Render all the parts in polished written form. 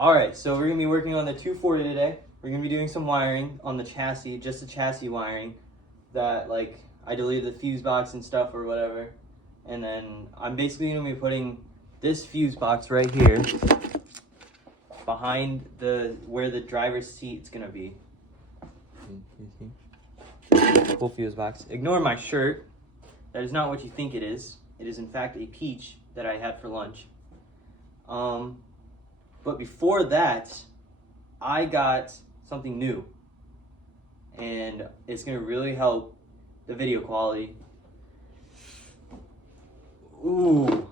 Alright, so we're going to be working on the 240 today. We're going to be doing some wiring on the chassis, just the chassis wiring. That, like, I deleted the fuse box and stuff or whatever. And then I'm basically going to be putting this fuse box right here behind where the driver's seat is going to be. Cool fuse box. Ignore my shirt. That is not what you think it is. It is in fact a peach that I had for lunch. But before that, I got something new. And it's going to really help the video quality. Ooh.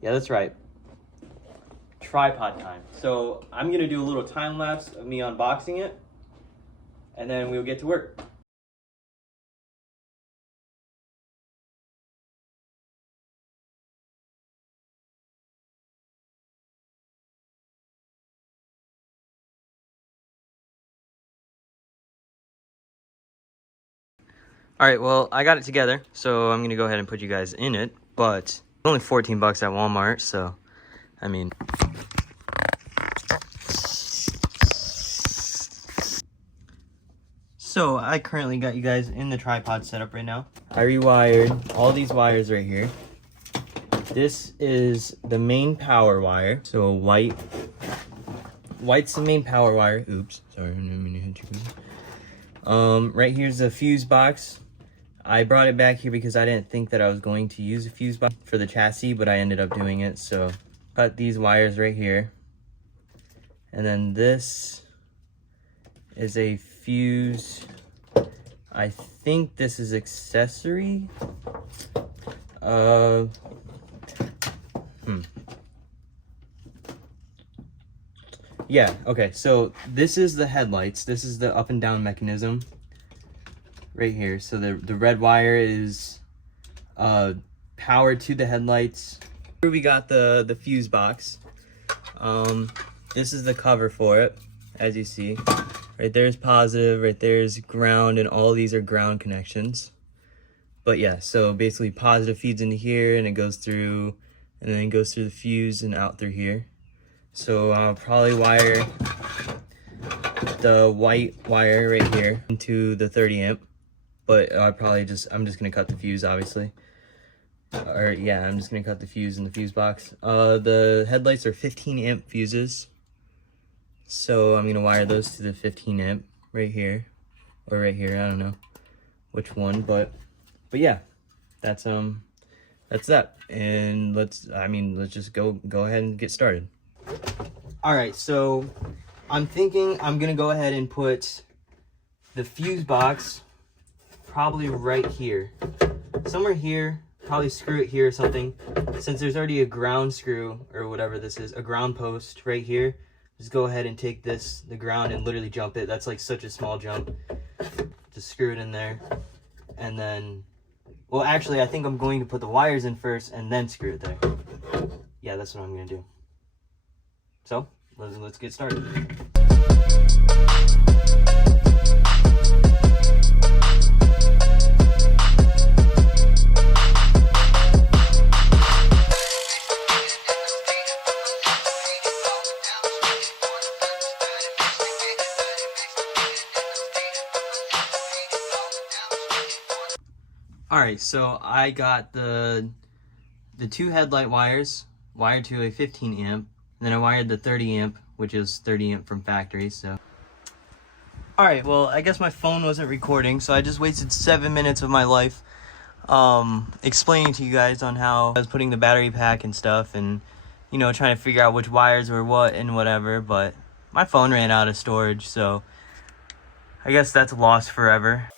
Yeah, that's right. Tripod time. So I'm going to do a little time lapse of me unboxing it. And then we'll get to work. All right, well, I got it together, so I'm gonna go ahead and put you guys in it, but it's only 14 bucks at Walmart, so, I mean. So, I currently got you guys in the tripod setup right now. I rewired all these wires right here. This is the main power wire, so white's the main power wire. Oops, sorry, I didn't mean to hit you. Right here's the fuse box. I brought it back here because I didn't think that I was going to use a fuse box for the chassis, but I ended up doing it. So cut these wires right here. And then this is a fuse. I think this is accessory. Yeah, okay, so this is the headlights. This is the up and down mechanism right here. So the red wire is power to the headlights. Here we got the fuse box. This is the cover for it, as you see. Right there's positive, right there's ground, and all these are ground connections. But yeah, so basically positive feeds into here, and it goes through, and then it goes through the fuse and out through here. So I'll probably wire the white wire right here into the 30 amp. But I'm just gonna cut the fuse, obviously. Or yeah, I'm just gonna cut the fuse in the fuse box. The headlights are 15 amp fuses. So I'm gonna wire those to the 15 amp right here. Or right here, I don't know which one, but yeah, that's that. And let's just go ahead and get started. Alright, so I'm thinking I'm gonna go ahead and put the fuse box probably right here. Somewhere here, probably screw it here or something. Since there's already a ground screw, or whatever this is, a ground post right here, just go ahead and take the ground and literally jump it. That's like such a small jump. Just screw it in there. And then, well actually I think I'm going to put the wires in first and then screw it there. Yeah, that's what I'm gonna do. So, let's get started. Alright, so I got the two headlight wires wired to a 15 amp. And then I wired the 30 amp, which is 30 amp from factory, so. Alright, well, I guess my phone wasn't recording, so I just wasted 7 minutes of my life explaining to you guys on how I was putting the battery pack and stuff, and, you know, trying to figure out which wires were what and whatever, but my phone ran out of storage, so I guess that's lost forever.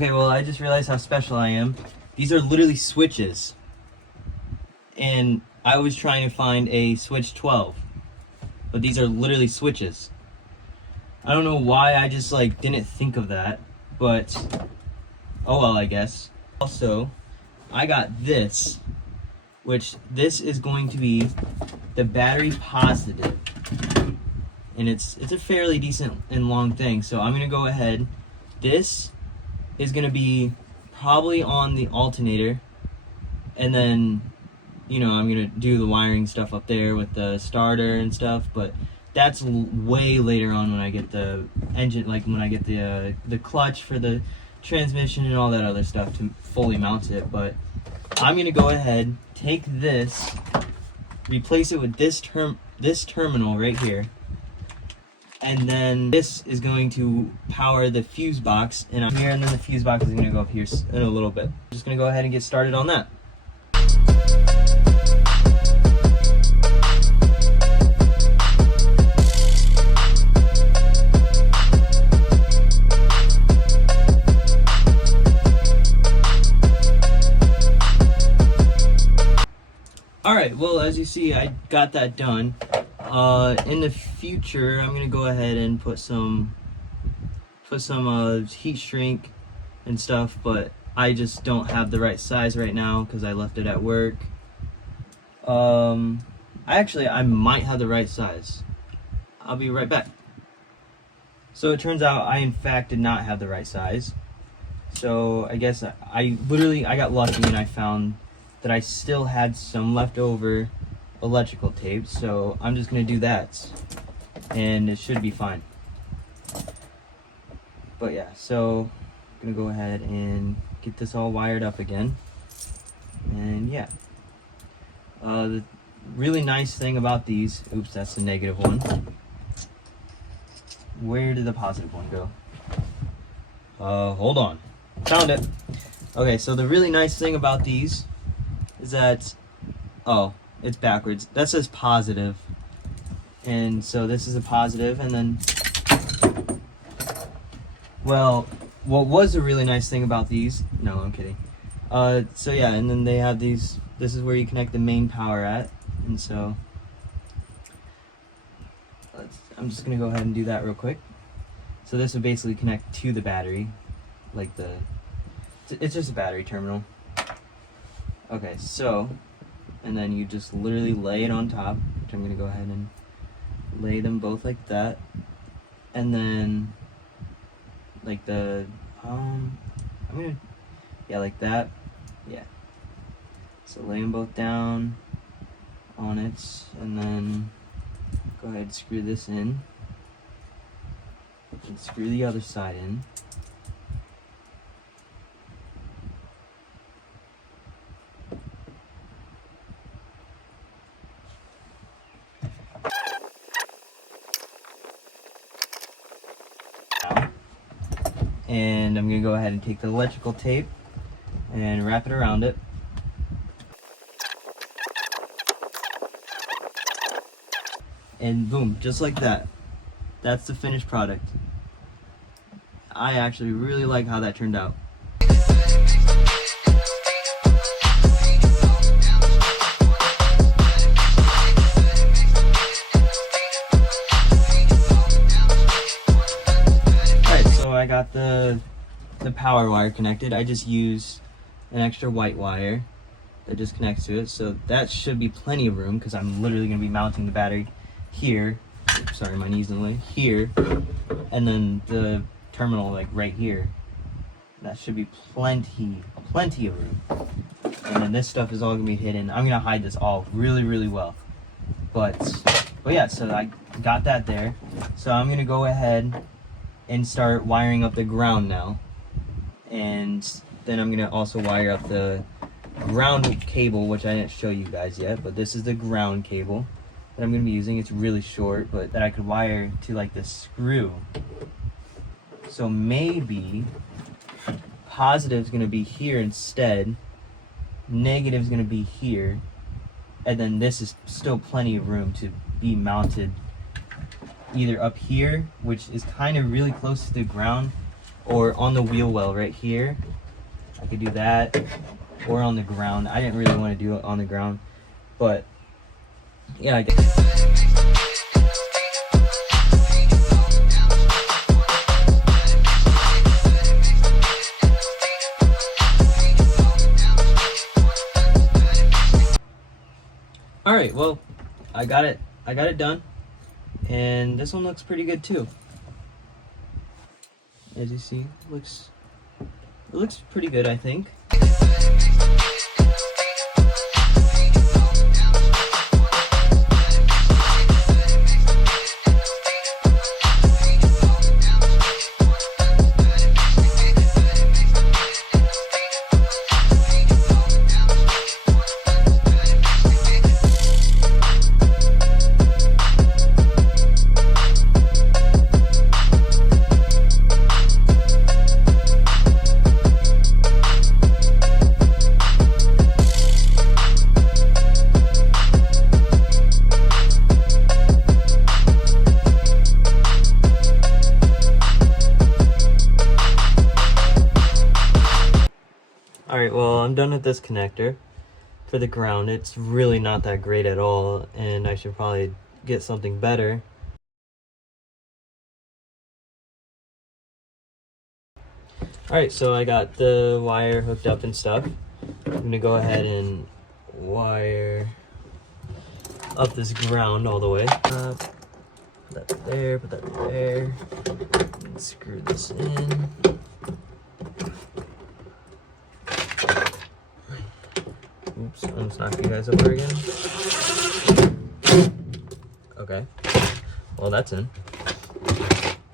Okay, well, I just realized how special I am. These are literally switches. And I was trying to find a switch 12. But these are literally switches. I don't know why I just like didn't think of that, but oh well, I guess. Also, I got this, which this is going to be the battery positive. And it's a fairly decent and long thing, so I'm gonna go ahead. This is gonna be probably on the alternator, and then, you know, I'm gonna do the wiring stuff up there with the starter and stuff, but that's way later on when I get the engine, like when I get the clutch for the transmission and all that other stuff to fully mount it. But I'm gonna go ahead, take this, replace it with this terminal right here, and then this is going to power the fuse box, and I'm here, and then the fuse box is gonna go up here in a little bit. I'm just gonna go ahead and get started on that. Alright, well, as you see, I got that done. In the future, I'm gonna go ahead and put some heat shrink and stuff, but I just don't have the right size right now because I left it at work. I might have the right size. I'll be right back. So it turns out I in fact did not have the right size. So I guess I got lucky and I found that I still had some leftover electrical tape, so I'm just gonna do that and it should be fine. But yeah, so I'm gonna go ahead and get this all wired up again. And yeah, the really nice thing about these, oops, that's the negative one. Where did the positive one go? Hold on, found it. Okay, so the really nice thing about these is that, oh, it's backwards. That says positive. And so this is a positive, and then, well, what was a really nice thing about these, no, I'm kidding. So yeah, and then they have these, this is where you connect the main power at, and so, I'm just gonna go ahead and do that real quick. So this would basically connect to the battery, like it's just a battery terminal. Okay, so, and then you just literally lay it on top, which I'm gonna go ahead and lay them both like that, and then like like that, yeah. So lay them both down on it, and then go ahead and screw this in, and screw the other side in. And I'm going to go ahead and take the electrical tape and wrap it around it. And boom, just like that. That's the finished product. I actually really like how that turned out. I got the power wire connected. I just use an extra white wire that just connects to it, so that should be plenty of room because I'm literally going to be mounting the battery here. Oops, sorry, my knee's in the way. Here, and then the terminal like right here. That should be plenty of room. And then this stuff is all going to be hidden. I'm going to hide this all really well. But yeah, so I got that there. So I'm going to go ahead and start wiring up the ground now, and then I'm gonna also wire up the ground cable, which I didn't show you guys yet, but this is the ground cable that I'm gonna be using. It's really short, but that I could wire to like the screw. So maybe positive's gonna be here instead, negative's gonna be here, and then this is still plenty of room to be mounted either up here, which is kind of really close to the ground, or on the wheel well right here. I could do that, or on the ground. I didn't really want to do it on the ground, but yeah, I guess. All right, well, I got it done, and this one looks pretty good too. As you see, it looks pretty good, I think. Alright, well, I'm done with this connector. For the ground, it's really not that great at all, and I should probably get something better. Alright, so I got the wire hooked up and stuff. I'm going to go ahead and wire up this ground all the way. Put that there, and screw this in. Oops, I'm just knocking you guys over again. Okay, well that's in.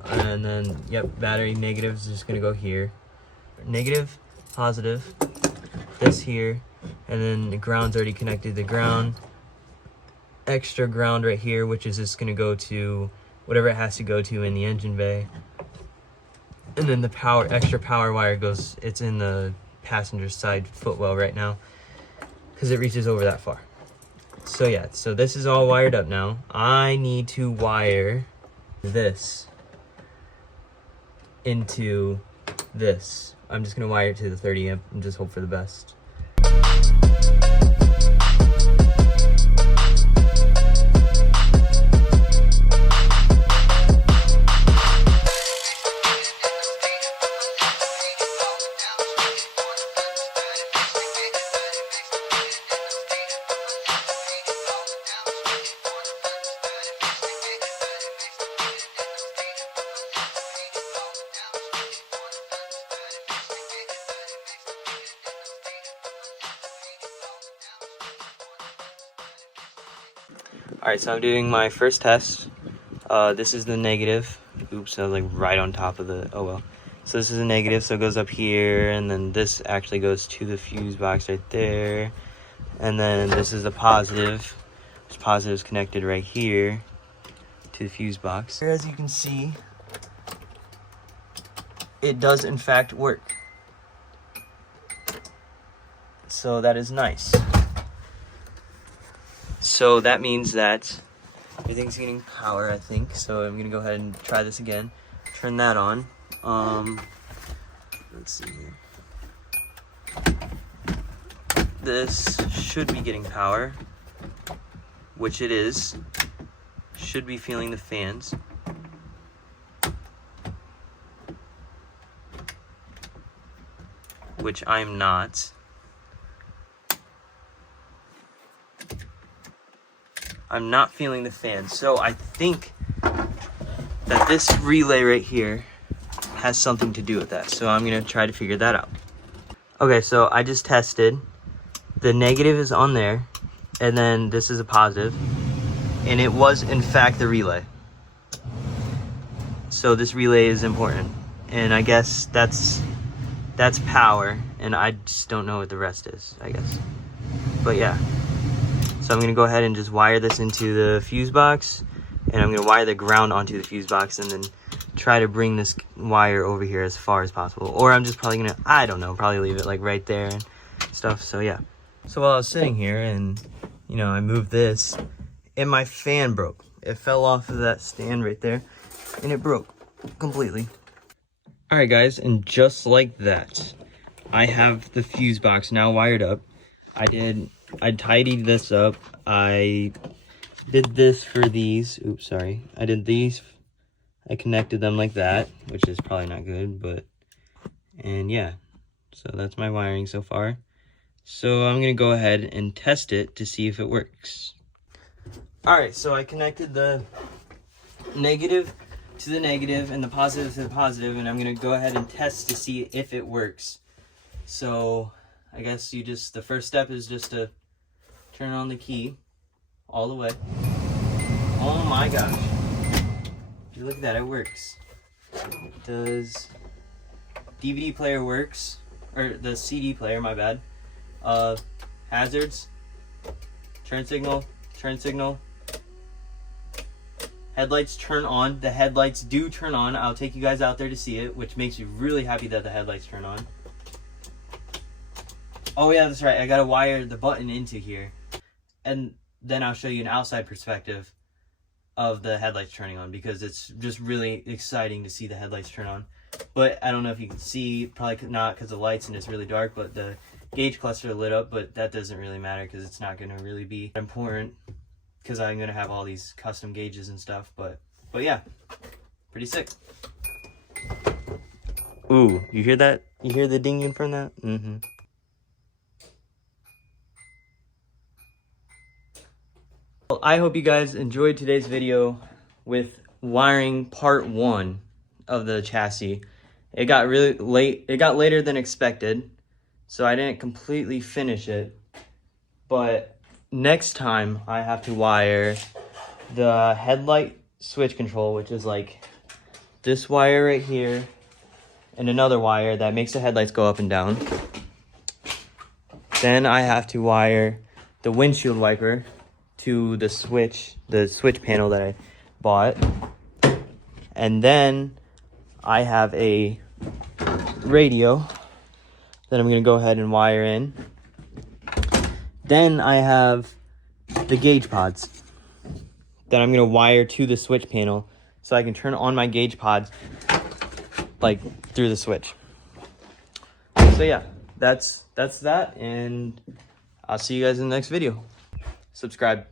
And then, yep, battery negative is just gonna go here. Negative, positive, this here, and then the ground's already connected to the ground. Extra ground right here, which is just gonna go to whatever it has to go to in the engine bay. And then the extra power wire goes, it's in the passenger side footwell right now, because it reaches over that far. So yeah, so this is all wired up now. I need to wire this into this. I'm just gonna wire it to the 30 amp and just hope for the best. Alright, so I'm doing my first test. This is the negative. Oops, I was like right on top of the, oh well. So this is a negative, so it goes up here, and then this actually goes to the fuse box right there. And then this is a positive. This positive is connected right here to the fuse box. As you can see, it does in fact work. So that is nice. So that means that everything's getting power, I think. So I'm gonna go ahead and try this again. Turn that on. Let's see here. This should be getting power, which it is. Should be feeling the fans. Which I'm not. I'm not feeling the fan. So I think that this relay right here has something to do with that. So I'm gonna try to figure that out. Okay, so I just tested. The negative is on there, and then this is a positive, and it was in fact the relay. So this relay is important, and I guess that's power, and I just don't know what the rest is, I guess. But yeah. So I'm going to go ahead and just wire this into the fuse box, and I'm going to wire the ground onto the fuse box, and then try to bring this wire over here as far as possible. Or I'm just probably going to, I don't know, probably leave it like right there and stuff. So yeah. So while I was sitting here and, you know, I moved this, and my fan broke. It fell off of that stand right there, and it broke completely. All right, guys, and just like that, I have the fuse box now wired up. I tidied this up. I did this for these. Oops, sorry. I did these. I connected them like that, which is probably not good, but, and yeah. So that's my wiring so far. So I'm gonna go ahead and test it to see if it works. All right, so I connected the negative to the negative and the positive to the positive, and I'm gonna go ahead and test to see if it works. So I guess the first step is just to turn on the key all the way. Oh my gosh. Dude, look at that, it works. It does. DVD player works, or the CD player, my bad. Hazards, turn signal, headlights turn on. The headlights do turn on. I'll take you guys out there to see it, which makes me really happy that the headlights turn on. Oh yeah, that's right, I gotta wire the button into here, and then I'll show you an outside perspective of the headlights turning on, because it's just really exciting to see the headlights turn on. But I don't know if you can see, probably not because of lights and it's really dark, but the gauge cluster lit up, but that doesn't really matter because it's not going to really be important because I'm going to have all these custom gauges and stuff. But yeah, pretty sick. Ooh, you hear that? You hear the dinging from that? Mm-hmm. Well, I hope you guys enjoyed today's video with wiring part 1 of the chassis. It got really late. It got later than expected, so I didn't completely finish it. But next time I have to wire the headlight switch control, which is like this wire right here, and another wire that makes the headlights go up and down. Then I have to wire the windshield wiper to the switch panel that I bought. And then I have a radio that I'm going to go ahead and wire in. Then I have the gauge pods that I'm going to wire to the switch panel so I can turn on my gauge pods like through the switch. So yeah, that's that, and I'll see you guys in the next video. Subscribe.